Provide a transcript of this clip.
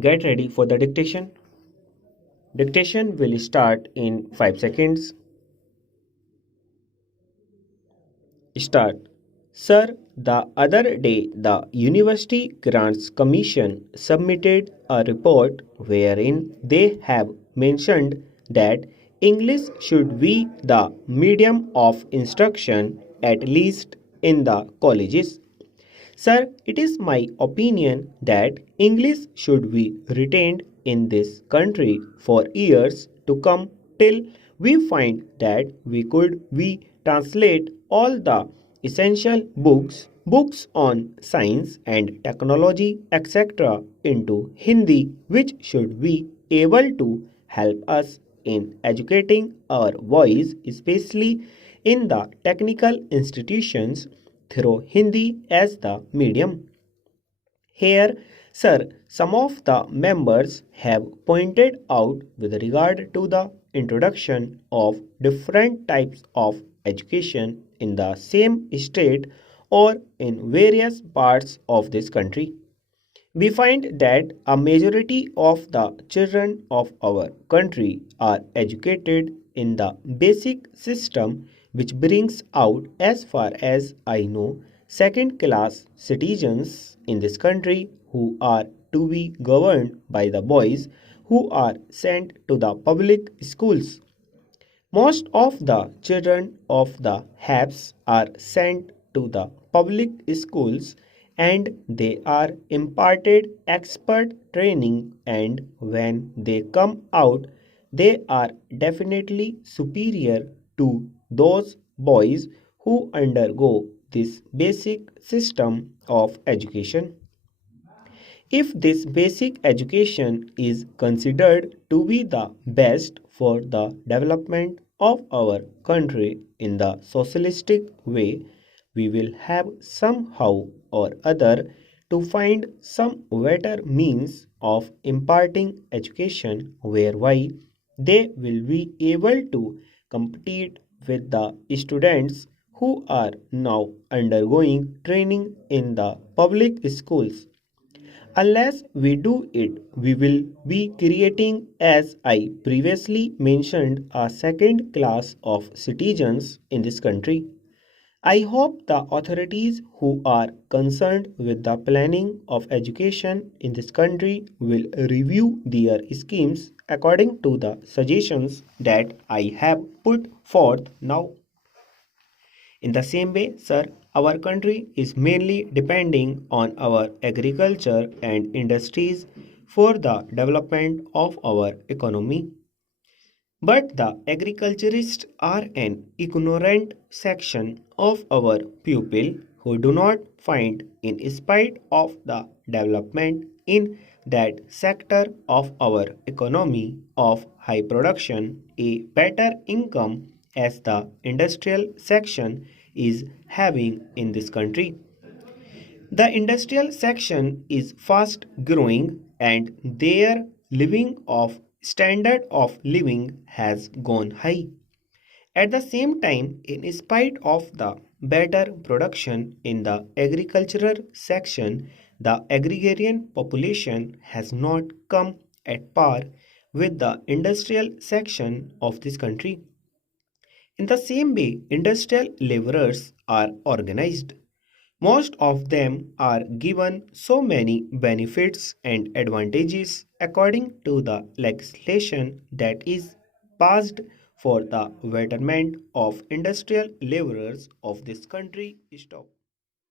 Get ready for the dictation. Dictation will start in 5 seconds. Start. Sir, the other day the University Grants Commission submitted a report wherein they have mentioned that English should be the medium of instruction at least in the colleges. Sir, it is my opinion that English should be retained in this country for years to come till we find that we translate all the essential books on science and technology, etc., into Hindi, which should be able to help us in educating our boys, especially in the technical institutions through Hindi as the medium. Here, sir, some of the members have pointed out with regard to the introduction of different types of education in the same state or in various parts of this country. We find that a majority of the children of our country are educated in the basic system, which brings out, as far as I know, second class citizens in this country who are to be governed by the boys who are sent to the public schools. Most of the children of the HAPs are sent to the public schools and they are imparted expert training, and when they come out they are definitely superior to those boys who undergo this basic system of education. If this basic education is considered to be the best for the development of our country in the socialistic way, we will have somehow or other to find some better means of imparting education whereby they will be able to compete with the students who are now undergoing training in the public schools. Unless we do it, we will be creating, as I previously mentioned, a second class of citizens in this country. I hope the authorities who are concerned with the planning of education in this country will review their schemes according to the suggestions that I have put forth now. In the same way, sir, our country is mainly depending on our agriculture and industries for the development of our economy. But the agriculturists are an ignorant section of our people who do not find, in spite of the development in that sector of our economy of high production, a better income as the industrial section is having in this country. The industrial section is fast growing and their living of standard of living has gone high. At the same time, in spite of the better production in the agricultural section, the agrarian population has not come at par with the industrial section of this country. In the same way, industrial laborers are organized. Most of them are given so many benefits and advantages according to the legislation that is passed for the betterment of industrial laborers of this country. Stop.